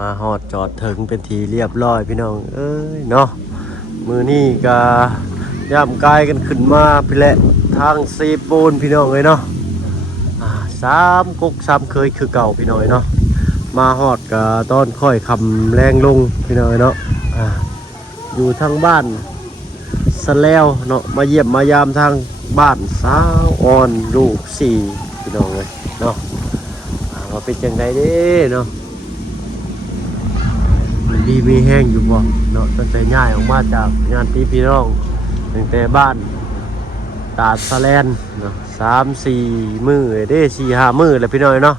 มาฮอดจอดถึงเป็นทีเรียบร้อยพี่น้องเอ้ยเนาะมือนี่ก็ย่ำกายกันขึ้นมาพี่แหละทางซีปูนพี่น้องเลยเนาะสามกุ๊กสามเคยคือเก่าพี่น้องเนาะมาฮอดก็ตอนค่อยคำแรงลงพี่น้องเนาะอยู่ทางบ้านสะแล้วเนาะมาเยี่ยมมายามทางบ้านสาวอ่อนลูกสี่พี่น้องเลยเนาะว่าเป็นจังไดเด้เนาะมันดีมีแห้งอยู่บ่เนาะตั้งแต่ย้ายออกมาจากงานตีพี่น้องตั้งแต่บ้านตาดสะแลนเนาะ3-4 มื้อเด้4-5 มื้อแล้วพี่น้องเนาะ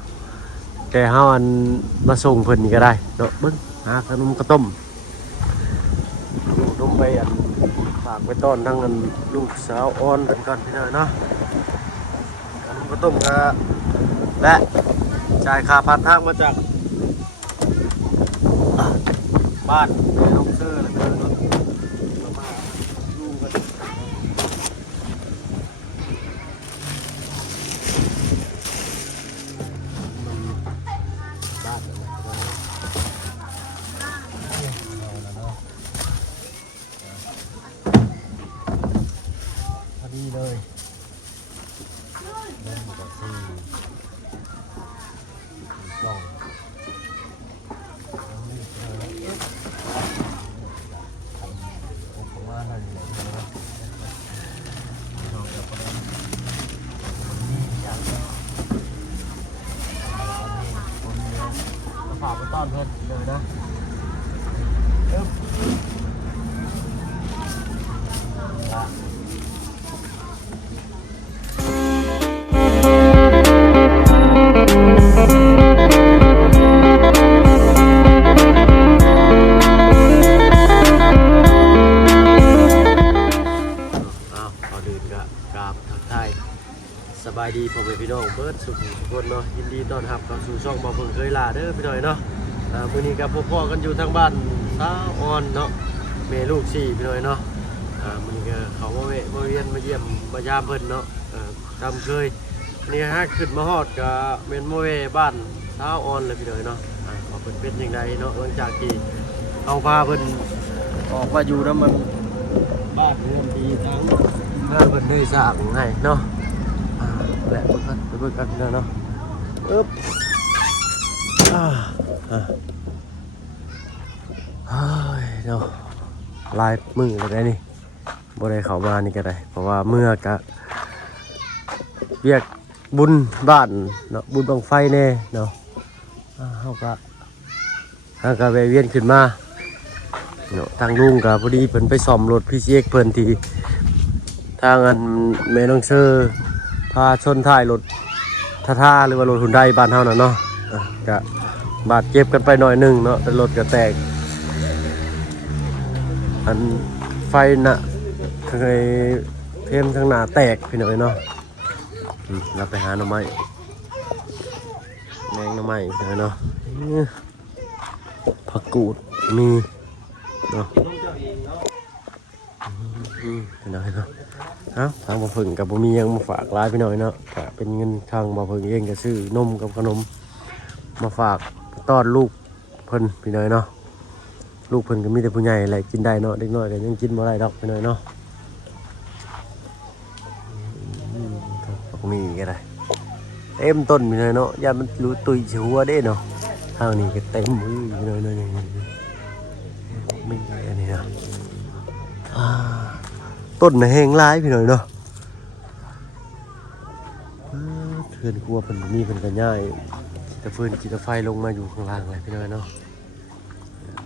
แต่เฮาอันมาส่งเพิ่นนี่ก็ได้เนาะเบิ่งหาขนมข้าวต้มนมไปอันฝากไปต้อนทั้งอันลูกสาวอ่อนกันก่อนพี่น้องเนาะขนมข้าวต้มก็และจ่ายค่าผ่านทางมาจากบ้านน้องเซอร์แล้วก็รถมาดูกันบ้านพอดีเลยเล่นกับซีกล่องฝากไปต้อนเพื่อนเลยนะสบายดีพ่อแม่พี่น้องเบิร์ดสุขทุกคนเนาะยินดีต้อนรับเข้าสู่ช่องบ่าวเพิ่งเคยลาเด้อพี่น้อยเนาะมื้อนี้กับพ่อกันอยู่ทางบ้านสาวอ่อนเนาะแม่ลูก4พี่น้อยเนาะมื้อนี้ก็เขามาเวะมาเวียนมาเยี่ยมมายามเพิ่นเนาะตามเคยนี่ฮะขึ้นมาฮอดก็แม่นมาเวะบ้านสาวอ่อนเลยพี่น้อยเนาะว่าเพิ่นเป็นจังไดเนาะหลังจากที่เอาพาเพิ่นออกมาอยู่นำมันบ้านเรือนดีทั้งเพิ่นได้สร้างให้เนาะแหละไปเบิ่งกันเนาะอึ๊บเนาะลายมืออะไรนี่บ่ได้เข้ามานี่ก็ได้เพราะว่าเมื่อกะเรียกบุญบ้านเนาะบุญบังไฟแน่เนาะเฮาก็แวะเวียนขึ้นมาเนาะทางลุงก็พอดีเพิ่นไปซ่อมรถพี่เอกเพิ่นที่ทางอันแม่น้องเชอพาชนท้ายรถท่าหรือว่ารถหุ่นไดบ้านเฮาน่ะเนาะก็บาดเจ็บกันไปหน่อยนึงเนาะแต่รถก็แตกอันไฟน่ะเคยเทมข้างหน้าแตกพี่หน่อยเนาะเราไปหาหน่อไม้แมงหน่อไม้พี่หน่อยเนาะผักกูดมีเนาะพี่หน่อยเนาะทางบ่าวเพิ่งกับบ่มียังมาฝากร้ายพี่น้อยเนาะก็เป็นเงินทางบ่าวเพิ่งเองก็ซื้อนมกับขนมมาฝากต้อนลูกเพิ่นพี่น้อยเนาะลูกเพิ่นก็มีแต่ผู้ใหญ่แหละกินได้เนาะเด็กน้อยก็ยังกินบ่ได้ดอกพี่น้อยเนาะมีก็ได้เต็มต้นพี่น้อยเนาะย่ามันรู้ตุยหัวเด้เนาะทางนี้ก็เต็มมือพี่น้อยนี่ไม่อันนี้นะต้นแห้งร้ายพี่หน่อยเนาะเทือนกลัวเป็นมีเป็นกันง่ายแต่ฟืนกีตาไฟลงมาอยู่ข้างล่างเลยพี่หน่อยเนาะ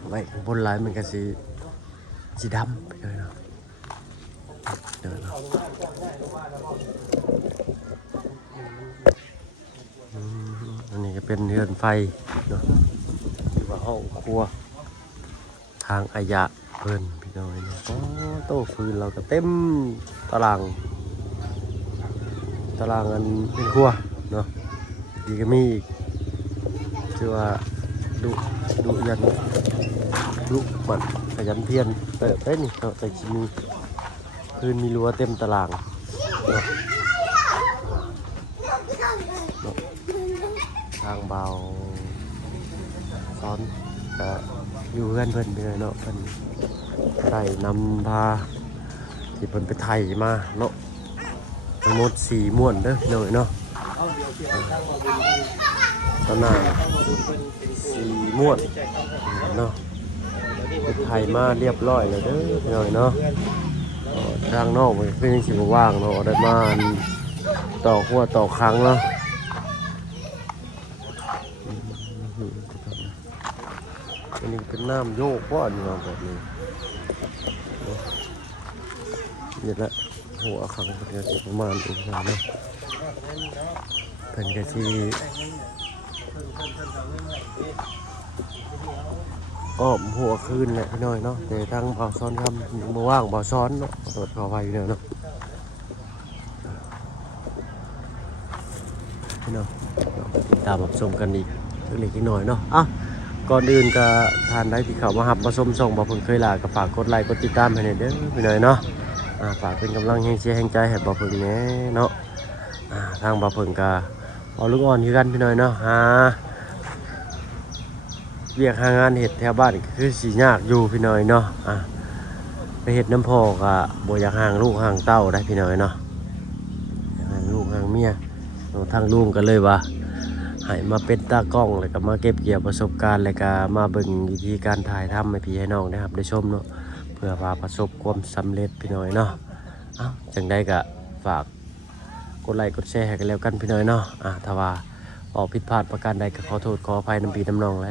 ไว้ข้างบนร้ายมันก็สีดำพี่หน่อยเนาะอันนี้ก็เป็นเรือนไฟเนาะหรือว่าห้องครัวทางอายะเพิ่นพี่น้อยเนาะโต๊ะฟืนเราก็เต็มตารางอันเป็นครัวเนาะดีก็มีอีกชื่อว่าดุยันดุบัดขยันเพียรเปิดได้นี่เนาะแต่มีพื้นมีรั้วเต็มตารางเนาะทางเบาซ้อน ก็อยู่เพื่อนเพิ่นไปเลยเนาะเพิ่นได้นำพาที่เพิ่นไปไทยมาเนาะทั้งหมด4ม้วนเด้อพี่น้องเนาะตอนนั้น4ม้วนเนาะไปไทยมาเรียบร้อยแล้วเด้อพี่น้องเนาะทางนอกมันคือยังสิบ่ว่างเนาะได้มาต่อหัวต่อครั้งเนาะอันนี้เป็นน้ำโยกว่านี่มาแบบนี้นี่แหละหัวครั้งเป็นกะทิประมาณนี้นะเนาะเป็นกะทิอ้อมหัวคืนแหละพี่น้อยเนาะแต่ทางบ่าวซ้อนครับมาว่างบ่าวซ้อนเนาะตรวจขอไปอยู่แล้วเนาะพี่น้องติดตามรับชมกันอีกเล็กๆน้อยเนาะอ่ะก่อนอื่นก็ทานได้ที่เขามาหับมาชมส่งบ่าวเพิ่งเคยลาก็ฝากกดไลค์กดติดตามให้หน่อยเด้อพี่น้อยเนาะฝากเป็นกำลังแห่งเชียร์แห่งใจให้บ่าวเพิ่งแน่เนาะทางบ่าวเพิ่งก็เอาลูกอ่อนคือกันพี่น้อยเนาะเรียกหางานเห็ดแถวบ้านคือสียากอยู่พี่น้อยเนาะไปเห็ดน้ำพอกะบ่อยากห่างลูกห่างเต้าได้พี่น้อยเนาะห่างลูกห่างเมียทางลุงกันเลยว่าให้มาเป็นตากล้องแล้วก็มาเก็บเกี่ยวประสบการณ์แล้วก็มาเบิ่งวิธีการถ่ายทำให้พี่ให้น้องนะครับได้ชมเนาะเพื่อว่าประสบความสำเร็จพี่น้อยเนาะจังได้ก็ฝากกดไลค์กดแชร์ให้กันแล้วกันพี่น้อยเนาะถ้าว่าออกผิดพลาดประการใดก็ขอโทษขออภัยน้ำปีน้ำนองหลา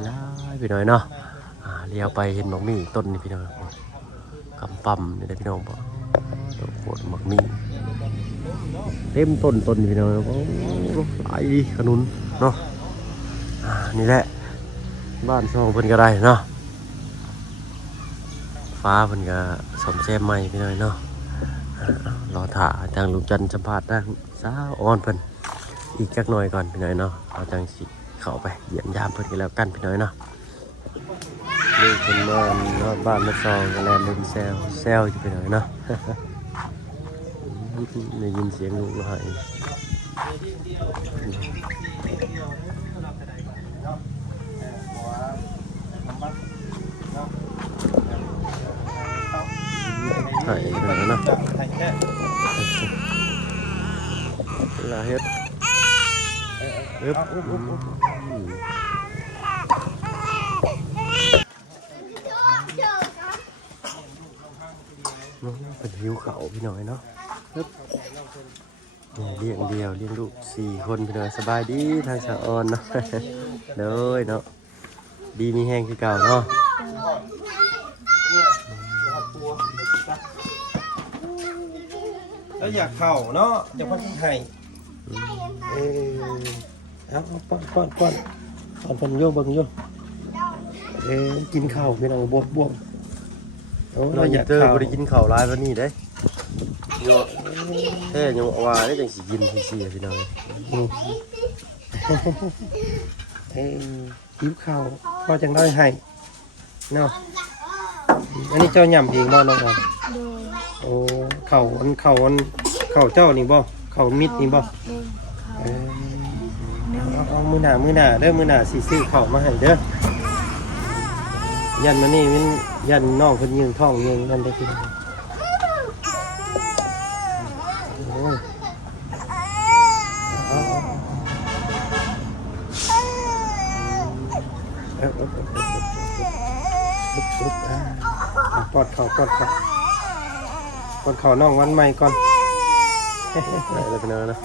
ยๆพี่น้อยเนาะเลี้ยวไปเห็นหมอกมี่ต้นนี่พี่น้อยกำปั๊มนี่ได้พี่น้องบอกตัวโคตรหมอกมี่เต็มต้นนี่พี่น้อยโอ้หลายขนุนเนาะนี่แหละบ้านช่องเพิ่นก็ได้เนาะฟ้าเพิ่นก็สมแซมใหม่พี่น้อยเนาะรอถ่าทางลุงจันทร์สัมภาษณ์ทางสาวอ่อนเพิ่นอีกจักหน่อยก่อนพี่น้อยเนาะเอาจังสิเข้าไปเยี่ยมยามเพิ่นกันแล้วกันพี่น้อยเนาะนี่เป็นบ้านแม่ซองกันแล้วเล่นแซวอยู่พี่น้อยเนาะได้ยินเสียงลูกหายหายไปแล้วเนาะลาเฮ็ดเป็นหิวเขาพี่น้อยเนาะเลี้ยงเดียวเลี้ยงลูก4 คนพี่น้อยสบายดีทางสะออนเนาะเลยเนาะดีมีแห้งคือเก่าเนาะแล้วอยากเข่าเนาะอยากพักไข่เอาป้อนโยบังโยกินข้าวไม่ต้องบวมเราอยากเจอบริกินข้าวร้ายวันนี้ได้โยแค่ยังว่าได้จังสิกินสิพี่น้องกินข้าวพอจังได้ให้เนาะอันนี้เจ้าหย่ำเองบ่น้องครับโอ้เข่าเจ้านี่บ่เข่ามิดนี่บ่เอามือหน้าเด้อมือหน้าสิซื้อเข่ามาให้เด้อยันมานี่มันยันน้องคนยืนท้องยืนนั่นได้คือปอดเข่าน้องวันใหม่ก่อนอะไรเป็นอะไรนะ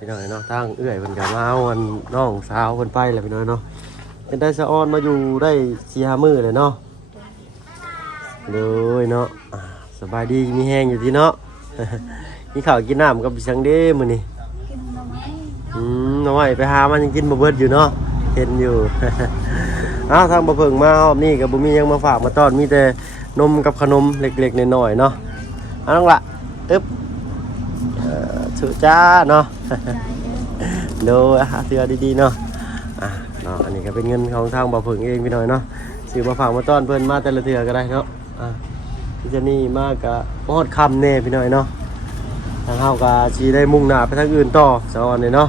พี่น้อยเนาะทางเอื้อยเป็นกับมาวันน้องสาวเป็นไปเลยพี่น้อยเนาะเป็นได้สะออนมาอยู่ได้4-5 มื้อเลยเนาะเลยเนาะสบายดีมีแห้งอยู่ที่เนาะกินข้าวกินน้ำกับสังเด้มื้อนี้น้อยไปหามันยังกินบ่เบิดอยู่เนาะเห็นอยู่ทางบ่เพิ่งมาอ้อมนี่ก็บ่มียังมาฝากมาต้อนมีแต่นมกับขนมเล็กๆน้อยๆเนาะน้องละสุจ้าเนาะดูเสือดีๆเนาะอันนี้ก็เป็นเงินของทางบ่เพิ่งเองพี่น้อยเนาะซื้อมาฝากมาต้อนเพิ่นมาแต่ละเทื่อก็ได้เนาะพี่จะนี่มากก็ฮอดค่ำแน่พี่น้อยเนาะทางเฮาก็สิได้มุ่งหน้าไปทางอื่นต่อสะออนนี่เนาะ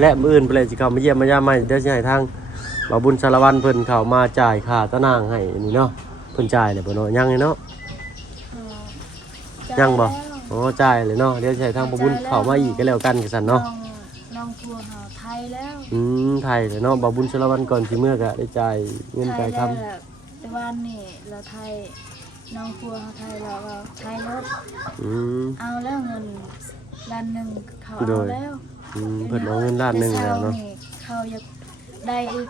และมื้ออื่นเพิ่นเลยสิเข้ามาเยี่ยมมายามใหม่เดี๋ยวสิให้ทางบ่าวบุญสารวัตรเพิ่นเข้ามาจ่ายค่าตะนางให้นี่เนาะเพิ่นจ่ายเลยบ่เนาะยังเลยเนาะยังบ่อ๋อจ่ายเลยเนาะเดี๋ยวสิให้ทางบ่าวบุญเข้ามาอีกก็แล้วกันกันซั่นเนาะ น้องพัวหาไทยแล้ว ไทยเลยเนาะบ่าวบุญสารวัตรก่อนสิเมื่อก็ได้จ่ายเงินจ่ายคำ แต่วันนี้เราไทยน้องพัวเขาไทยเราไทยรถ เอาแล้วเงินล้านหนึ่งเขาเอาแล้ว เพิ่นเอาเงินล้านหนึ่งแล้วเนาะ เขาอยากได้อีก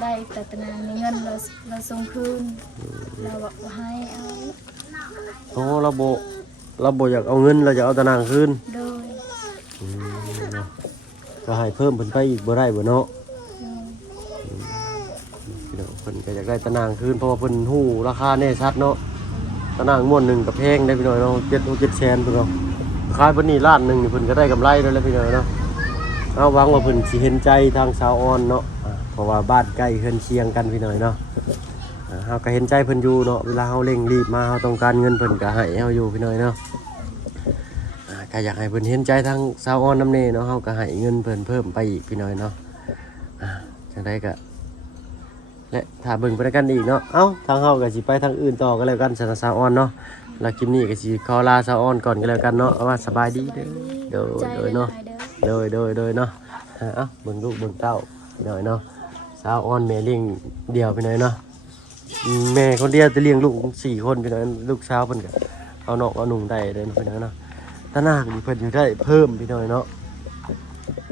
ได้อีกแต่ตอนนั้นมีเงินเราส่งคืนเราบอกว่าให้เอา โอ้เราบ่อยากเอาเงินเราจะเอาตะนางคืน โดย เนาะก็ให้เพิ่มเพิ่นไปอีกบ่ได้บ่เนาะพี่น้องเพิ่นก็อยากได้ตะนางคืนเพราะว่าเพิ่นฮู้ราคาแน่ชัดเนาะตะนางม่วนหนึงก็แพงได้พี่น้อยเนาะ7 แสนพี่น้องขายเพิ่นนี่ล้านหนึงนี่เพิ่นก็ได้กำไรแล้วแหละพี่น้อยเนาะเอาหวังว่าเพิ่นสิเห็นใจทางสาวออนเนาะเพราะว่าบ้านใกล้เฮือนเคียงกันพี่น้อยเนาะเฮาก็เห็นใจเพิ่นอยู่เนาะเวลาเฮาเร่งรีบมาเฮาต้องการเงินเพิ่นก็ให้เฮาอยู่พี่น้อยเนาะก็อยากให้เพิ่นเห็นใจทางสาวออนนำแน่เนาะเฮาก็ให้เงินเพิ่นเพิ่มไปอีกพี่น้อยเนาะจังได๋ก็และถ้าเบิ่งไปกันอีกเนาะเอ้าทางเฮาก็สิไปทางอื่นต่อก็แล้วกันสำหรับสาวออนเนาะแล้วคลิปนี้ก็สิขอลาสาวออนก่อนก็แล้วกันเนาะเอาว่าสบายดีเด้อโดยเนาะโดยเนาะเอ้าเบิ่งลูกเบิ่งเต้าพี่น้อยเนาะสาวออนแม่เลี้ยงเดี่ยวพี่น้อยเนาะแม่คนเดียวจะเลี้ยงลูก4คนพี่น้อยลูกสาวเพิ่นก็เอานอกเอานุ่งได้เด้อพี่น้อยเนาะตาหน้าก็เพิ่นอยู่ได้เพิ่มพี่น้อยเนาะ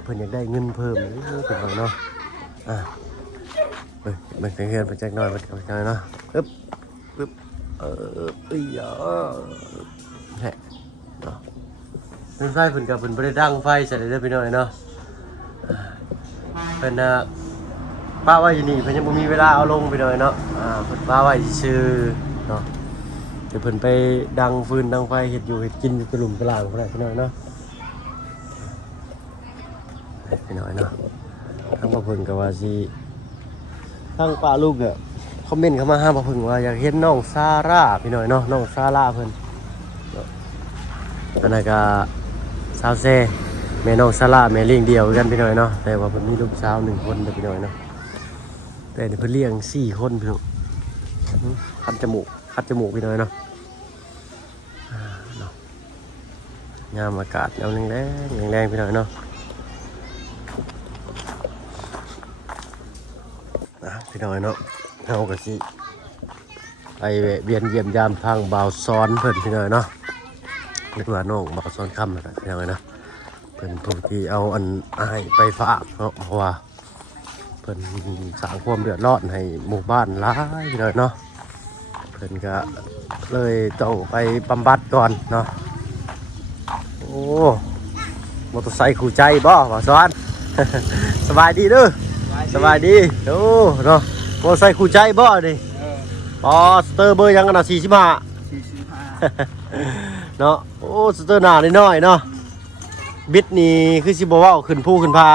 เพิ่นอยากได้เงินเพิ่มเป็นว่าเนาะเบิ่งเฮือนเพิ่นจักหน่อยเพิ่นก็จักเนาะอึ๊บอย่าแหะเนาะเพิ่นไฟเพิ่นก็เพิ่นบ่ได้ดังไฟใส่ได้พี่น้อยเนาะเพิ่นป้าไว้อยู่นี่เพิ่นยังบ่มีเวลาเอาลงพี่น้อยเนาะเพิ่นป้าไว้ซื่อเนาะเดี๋ยวเพิ่นไปดังฟืนดังไฟเฮ็ดอยู่เฮ็ดกินอยู่ตะลุ่มตะลางพุ่นน่ะพี่น้อยเนาะพี่น้อยเนาะทั้งบ่เพิ่นก็ว่าสิทั้งป้าลูกเนี่ยคอมเมนต์เข้ามาหาบ่เพิ่นว่าอยากเห็นน้องซาร่าพี่น้อยเนาะน้องซาร่าเพิ่นอันนั้นก็สาวเซแม่น้องซาร่าแม่เลี้ยงเดี่ยวกันพี่น้อยเนาะแต่ว่าเพิ่นมีลูกสาว1คนเด้อพี่น้อยเนาะแต่นี่เพิ่นเลี้ยง4คนพี่น้องคัดจมูกพี่น้อยเนาะยามอากาศยามแรงพี่น้อยเนาะพี่น้อยเนาะเฮาก็สิไปเวียนเยี่ยมยามทางบ่าวซ้อนเพิ่นพี่น้อยเนาะเรียกว่าน้องบ่าวซ้อนค่ำนั่นแหละพี่น้อยเนาะเพิ่นผู้ที่เอาอันอ้ายไปฝากเนาะเพราะว่าเพิ่นสร้างความเดือดร้อนให้หมู่บ้านหลายพี่น้อยเนาะเพิ่นก็เลยต้องไปบำบัดก่อนเนาะโอ้มอเตอร์ไซค์คู่ใจบ่บ่าวซ้อน สบายดีเด้อสบายดีโอ้เนาะมอเตอร์ไซค์คู่ใจบ่ดิอ๋อสเตอร์เบอร์ยังกันนะ45เนาะโอ้สเตอร์หนาน้อยๆเนาะบิดนี่คือสิบ่ว่าขึ้นภูขึ้นพา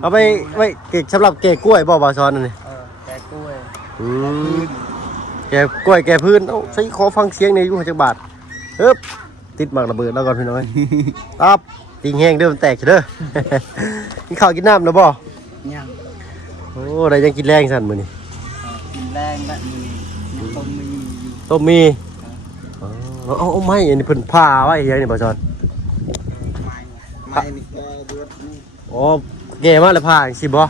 เอาไปไว้เก็บสำหรับแก่กล้วยบ่บ่าวซ้อนนั่นนี่แกกล้วย แก่กล้วยแก่พื้นเอาใส่ขอฟังเสียงในอยู่จักบาทฮึบติดหมากระเบิดแล้วก่อนพี่น้อยตับติงแห้งเด้อมันแตกเด้อ กินข้าวกินน้ำแล้วบ่ยังโอ้ได้ยังกินแรงสั่นมื้อนี้ กินแรงแบบนี้ต้มมีเอาไม้อันนี้เพิ่นผ่าไว้เฮียนี่บ่จอนไม่นี่แกเดือดนี่ อ๋อแก่มาแล้วผ่าจังซี่บ่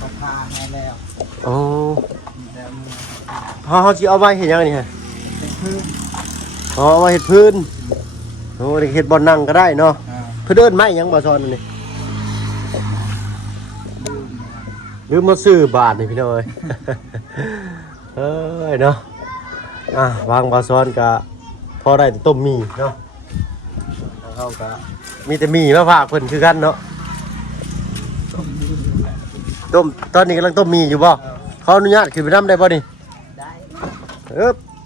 ก็พาให้แล้ว อ๋อเฮาสิเอาไว้เฮ็ดหยังนี่ฮะอ๋อเอาไว้เฮ็ดพื้นโอ้เฮ็ดบ่อนนั่งก็ได้เนาะเพิ่นเอิ้นไม้หยังบ่จอนนี่ลืมมาซื้อบาทนี่พี่น้อย เอ้ยเนาะวางบาซ้อนกะพอได้แต่ต้มหมี่เนาะเขากะมีแต่หมี่มาฝากเพิ่นคือกันเนาะต้มตอนนี้กำลังต้มหมี่อยู่บ่เขาอนุญาตขึ้นไปน้ำได้บ่นี่ได้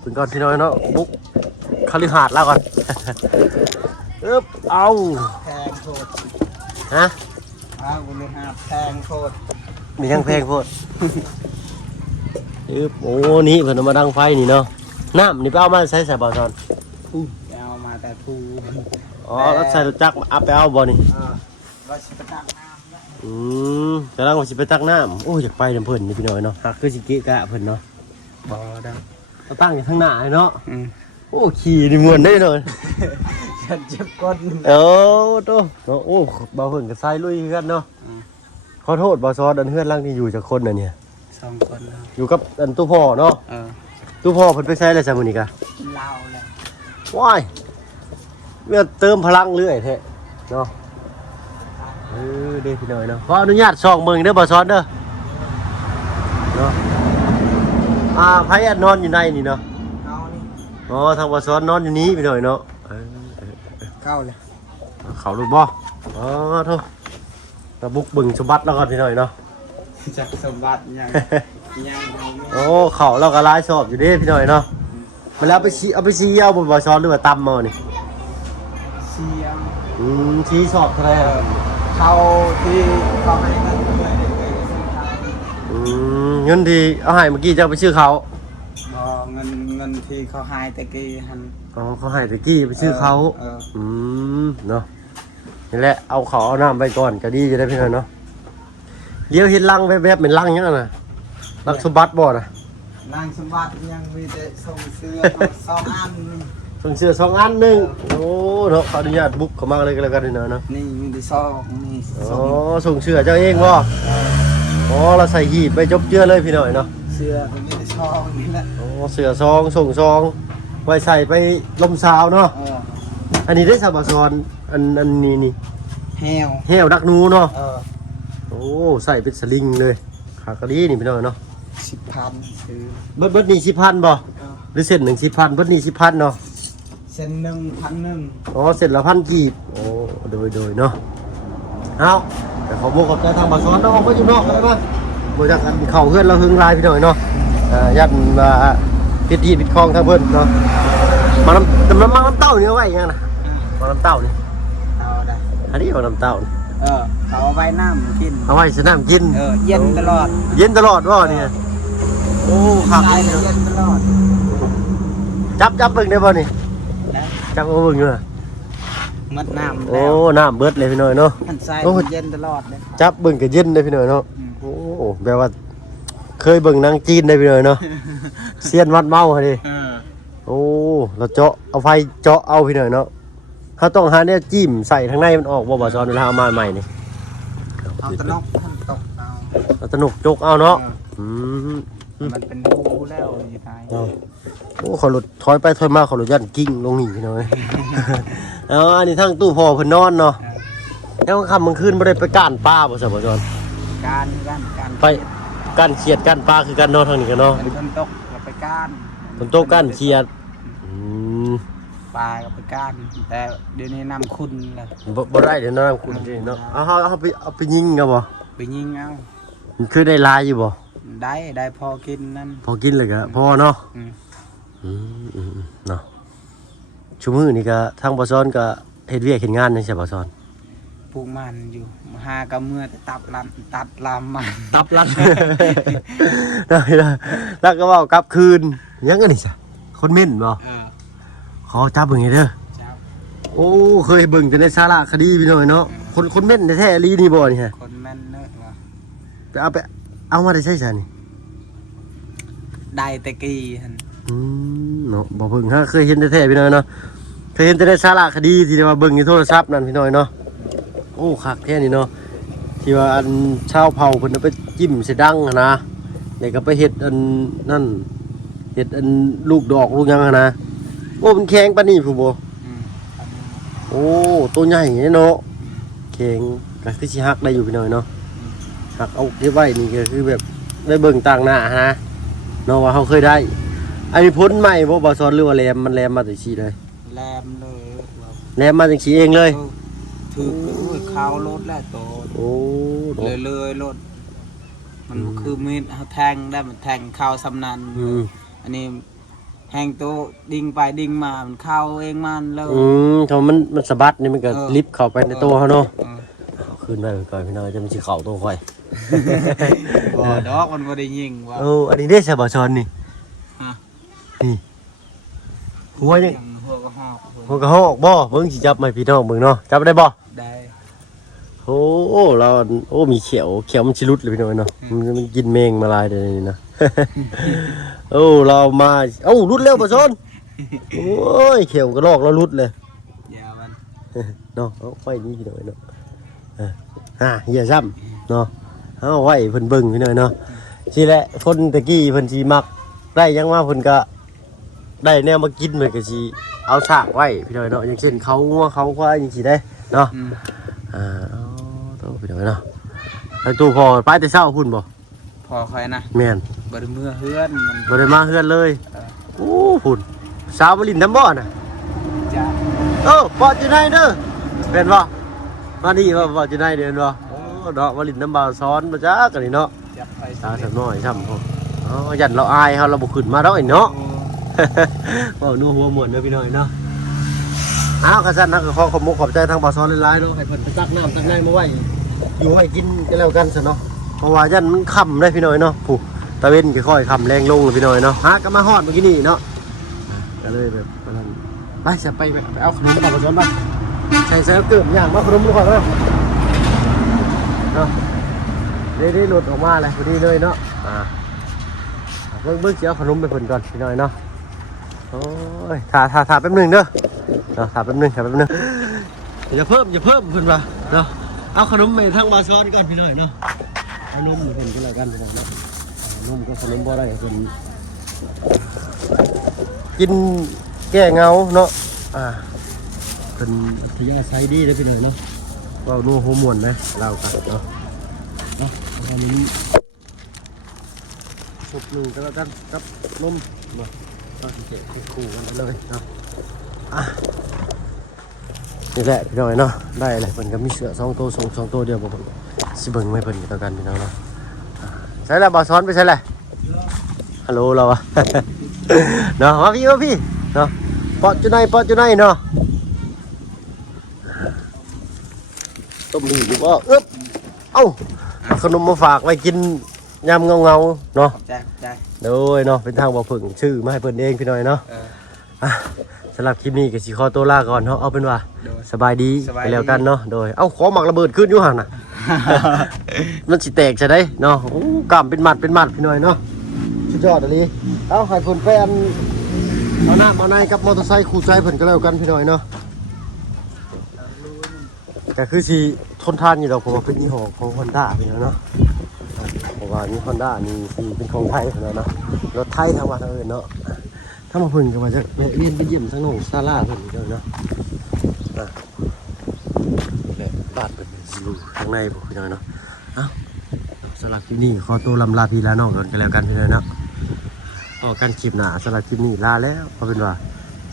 ถึงก่อนพี่น้อยเนาะบุกคฤหาสน์แล้วก่อน เอาแพงโคตรฮะบริหารแพงโคตรมีทั้งแพงโคตรโอ้นี่เพิ่นเอามาดังไฟนี่เนาะน้ำนี่ไปเอามาใส่บ่อซอนเอามาแต่ทูอ๋อแล้วใส่รถจักรเอาไปเอาบ่นี่ ว่าสิไปตักน้ำแล้ว กำลังว่าสิไปตักน้ำโอ้อยากไปน้ำเพิ่นนี่พี่น้อยเนาะหักคือสิเกะกะเพิ่นเนาะ บ่ได้ เอาตั้งอยู่ข้างหน้าเนาะโอ้ขี่นี่ม่วนได้เลย ฉันเจ็บก้น โอ้โตเนาะโอ้บ่าวเพิ่นก็สายลุยคือกันเนาะขอโทษบ่าวซอดอันเฮือนหลังนี่อยู่จักคนน่ะเนี่ย 2 คนแล้ว อยู่กับอันตู้พ่อเนาะตู้พ่อเพิ่นไปใช้อะไรซะมื้อนี้กะ กินเหล้าแล้ว ว้ายเมื่อเติมพลังเรื่อยแท้เนาะเด้พี่น้อยเนาะขออนุญาตส่องเบิ่งเด้อบ่าวซอดเด้อเนาะไผอันนอนอยู่ในนี่เนาะ เอานี่ อ๋อทางบ่าวซอดนอนอยู่นี้พี่น้อยเนาะ เข้าเลย เขาลูกบ่อ๋อโทษตะบุกบึงสมบัติแล้วก่อนพี่น้อยเนาะ จากสมบัติยังเอา โอ้เขาเราก็หลายสอบอยู่เด้พี่น้อยเนาะมาแล้วเอาไปชี้เอาบนบ่อช้อนหรือว่าตำมานี่ เสียง ชี้สอบเท่าไหร่อะ เขาที่เขาให้เงินเลย เงินที่เอาให้เมื่อกี้จะเอาไปชื่อเขา เงินที่เขาให้ตะกี้หัน อ๋อเขาให้ตะกี้ไปชื่อเขาเนาะนี่แหละเอาเขาเอาน้ำไปก่อนก็ดีจะได้พี่น้อยเนาะเดี๋ยวเห็นลังแวบๆเป็นลังยังไงนะลังสมบัติบ่นะ นางสมบัติยังมีแต่ส่งเสื้อ2 อัน ส่งเสื้อ2 อันหนึ่งโอ้เนาะขออนุญาตบุกเข้ามาเลยก็แล้วกันพี่น้อยเนาะ นี่มีแต่2นี่ อ๋อส่งเสื้อเจ้าเองบ่อ๋อเราใส่หีบไปจบเจือเลยพี่น้อยเนาะ เสื้อมันมีแต่2นี่แหละ อ๋อเสื้อซองส่งซองไว้ใส่ไปลมสาวเนาะอันนี้ได้สบซอนอันนี้นี่ แฮว แห้วดักหนูเนาะโอ้ใส่เป็นสลิงเลยขากระดีนี่พี่น้อยเนาะ 10,000ซื้อ เบิดนี่10,000บ่หรือเส้นหนึ่ง10,000เบิดนี่10,000เนาะ เส้น1,100 อ๋อเส้นละ1,000กีบโอ้โดยเนาะเอาแต่ขอบอกกับใจทางบาซอนเนาะออกไปอยู่นอกกันได้ป่ะบ่จากกันเข้าเฮือนเราหึงลายพี่น้อยเนาะยัดมาพิธีปิดคลองทางเพิ่นเนาะมาน้ำเต้านี่เอาไว้ยังนะมาน้ำเต้านี่ เอาได้ อันนี้เอาน้ำเต้านี่ เขาเอาไว้น้ำกิน เอาไว้สนามกิน เย็นตลอด เย็นตลอดว่าเนี่ยโอ้ขัก ได้เย็นตลอด จับเบิ่งได้บ่นี่จับเอาเบิ่งอยู่น่ะ มัดน้ำ โอ้น้ำเบิดเลยพี่น้อยเนาะ มันใส่เย็นตลอดเลย จับเบิ่งก็เย็นเลยพี่น้อยเนาะโอ้แปลว่าเคยเบิ่งหนางจีนได้พี่น้อยเนาะเซียนวัดเมาหั่นดิโอ้เราเจาะเอาไฟเจาะเอาพี่น้อยเนาะเขาต้องหาเนี่ยจิ้มใส่ทางในมันออกบ่ซ้อนเวลาเอามาใหม่นี่ เอาตะนกมันตกเอา เอาสนุกจกเอาเนาะม มันเป็นรูแล้วอยู่ท้าย โอ้เขาหลุดถอยไปถอยมาเขาหลุดยันกิ้งลงนี่พี่น้อย อันนี้ทั้งตู้พอเพิ่นนอนเนาะแล้วค่ำกลางคืนบ่ได้ไปก้านปลาบ่ซะบ่จอน การ ไปก้านเขียดก้านปลาคือกันเนาะทางนี้กันเนาะ เป็นคนตกก็ไปก้าน ฝนตกก้านเขียดปลาก็ไปก้านแต่เดี๋ยวนี้น้ำขุ่นเลย บ่ได้เดี๋ยวน้ำคุณสิเนาะเอาไปยิงกันบ่ ไปยิงเอา มันคือได้ลายอยู่บ่ ได้พอกินนั่น พอกินเลยก็พอเนาะเนาะชั่วมื้อนี้ก็ทางบ่ซ้อนก็เฮ็ดเวียกเฮ็ดงานนี่ใช่บ่ซ้อน ปลูกมันอยู่หากับเมื่อแต่ตัดลำมัน ตับลัด ได้แล้วก็เว้ากลับคืนยังอันนี้จ้ะคนเม่นบ่ขอจับเบิ่งให้เด้อ เจ้า โอ้เคยเบิ่งแต่ในสาระคดีพี่น้อยเนาะคนเม่นแท้ๆอีหลีนี่บ่นี่ฮะ คนแม่นเนอะวะ เอามาได้ใช่ซะนี่ ได้แต่กี้หัน เนาะบ่เบิ่งฮะเคยเห็นแท้ๆพี่น้อยเนาะเคยเห็นแต่ในสาระคดีที่ว่าเบิ่งในโทรศัพท์นั่นพี่น้อยเนาะโอ้คักแท้นี่เนาะที่ว่าอันชาวเผ่าเพิ่นเอาไปจิ้มใส่ดังนะแล้วก็ไปเฮ็ดอันนั่นเฮ็ดอันลูกดอกลูกหยังนะ โอ้มันแข็งปานนี้ผู้บ่โอ้ตัวใหญ่เนาะแข็งก็คือสิหักได้อยู่พี่น้อยเนาะหักเอาเก็บไว้นี่ก็คือแบบได้เบิ่งต่างหน้านะเนาะว่าเฮาเคยได้อันนี้พ้นใหม่บ่ซ้อนหรือว่าแหลมมันแหลมมาจังซี่เลย แลมเลย แหลมมาจังซี่เองเลย ถือข้าวรถแล้วโต โอ้ เลยรถมันคือมีดแทงได้มันแทงข้าวสำนันอันนี้แหงโตดิ่งไปดิ่งมามันเข้าเองมันแล้วถ้ามันสะบัดนี่มันก็ลิฟต์เข้าไปในตัวเฮาเนาะเอาคืนไว้ก่อนพี่น้อยจะมันสิเข้าตัวข่อย บ่ดอกมันบ่ได้ยิงว่าอันนี้ได้ซะบ่ซ้อนนี่นี่หัวยัง หัวก็หอก หัวกระหอกบ่เบิ่งสิจับไหมพี่น้องเบิ่งเนาะจับได้บ่ ได้ โอ้เราโอ้มีเขียวมันชิลุดเลยพี่น้อยเนาะมันกินแมงมาลายเดี๋ยวนี้นะ โอ้เรามาเอ้ารุดเร็วป่ะซนโอ้ยเขียวกระลอกแล้วรุดเลย อย่ามัน เนาะเอาไว้นี่พี่น้อยเนาะอย่าซ้ำเนาะเอาไว้เพิ่นเบิ่งพี่น้อยเนาะสิแหละคนตะกี้เพิ่นสิมักได้ยังว่าเพิ่นก็ได้แนวมากินเหมือนกับสิเอาฉากไว้พี่น้อยเนาะอย่างเช่นเขางัวเขาควายจังซี่ได้เนาะเอาตัวพี่น้อยเนาะไอ้ตู้พอไปแต่เช้าพุ่นบ่ พอคอยนะ แม่น บริเมื่อเฮือนมัน บ่ได้มาเฮือนเลยโอ้พุ่นสาวมาลินน้ำบ่อน่ะ จะ ปอดอยู่ไหนเด้อเป็นบ่มานี่ว่าปอดอยู่ไหนเด้อบ่โอ้ดอกมาลินน้ำบ่าวซ้อนมาจ้ากันนี่เนาะ จะไป ตาสน้อยช่ำพ่อยันเราอายเฮาเราบ่ขึ้นมาดอกไอ้เนาะ เว้านัวหัวม่วนเด้อพี่น้อยเนาะอ้าวกระซั่นนะก็ขอขอบคุณขอบใจทางบ่าวซ้อนหลายๆเนาะให้เพิ่นไปตักน้ำตักในมาไว้อยู่ไว้กินกันแล้วกันซะเนาะเพราะว่ายันมันค่ำได้พี่น้อยเนาะผู้ตะเว้นค่อยๆค่ำแรงลงเลยพี่น้อยเนาะหาก็มาฮอดเมื่อกี้นี่เนาะก็เลยแบบนั้นไปจะไปเอาขนมมาบ่าวซ้อนไปใส่เกิบย่างมาขนมดีกว่าเนาะได้หลุดออกมาเลยพอดีเลยเนาะเบิ่งเสียขนมไปเพิ่นก่อนพี่น้อยเนาะโอ้ยถ่าแป๊บนึงเด้อเนาะถ่าแป๊บนึงอย่าเพิ่มเพิ่นว่าเนาะเอาขนมไปทางบาซ้อนก่อนพี่น้อยเนาะเอานมเพิ่นก็แล้วกันพี่น้อยเนาะนมก็ขนมบ่ได้เพิ่นกินแก้เงาเนาะเพิ่นทยาไซดีเด้อพี่น้อยเนาะเว้านัวหัวม่วนนะเรากันเนาะอันนี้สุกหนึ่งก็แล้วกันกับนมมาก็เก็บคู่กันเลยเนาะนี่แหละพี่น้อยเนาะได้อะไรเพิ่นก็มีเสือ2ตัว2ตัวเดียวบ่เพิ่นสิเบิ่งไม่เพิ่นกันพี่น้องเนาะใช่แล้วบ่ซ้อนไปใช่แล้วฮัลโหลเราอะ เนาะมาพี่เนาะปอดจุไหนเนาะต้มหมี่อยู่บ่อึ๊บเอ้าขนมมาฝากไว้กินยำเงาเนาะ ใจ โดยเนาะเป็นทางบ่พึ่งชื่อมาให้เพิ่นเองพี่น้อยเนาะสำหรับคลิปนี้ก็สิขอตัวลาก่อนเนาะเอาเป็นว่าสบายดีไปแล้วกันเนาะโดยเอ้าขอหมักระเบิดขึ้นอยู่หั่นน่ะ มันสิแตกใช่ได้เนาะโอ้กล้ามเป็นหมัดพี่น้อยเนาะสุดยอดอะลีเอาให้เพิ่นไปเอาหน้าเอาในกับมอเตอร์ไซค์คู่ใจเพิ่นก็แล้วกันพี่น้อยเนาะก็คือสิทนทานอยู่ดอกเพราะว่าเป็นยี่ห้อของ Honda พี่น้อยเนาะเพราะว่านี่ Honda นี่สิเป็นของไทยพี่น้อยเนาะรถไทยทางว่าทางอื่นเนาะถ้ามาเพิ่นก็ว่าจะเรียนไปเยี่ยมทางน้องซาร่าเพิ่นเด้อเนาะแบบบ้านเพิ่นสิอยู่ข้างในบ่พี่น้อยเนาะเอ้าสำหรับคลิปนี้ขอตัวลำลาพี่ลาน้องกันแล้วกันพี่น้อยเนาะต่อกันคลิปหน้าสำหรับคลิปนี้ลาแล้วเอาเป็นว่า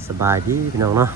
สบายดีพี่น้องเนาะ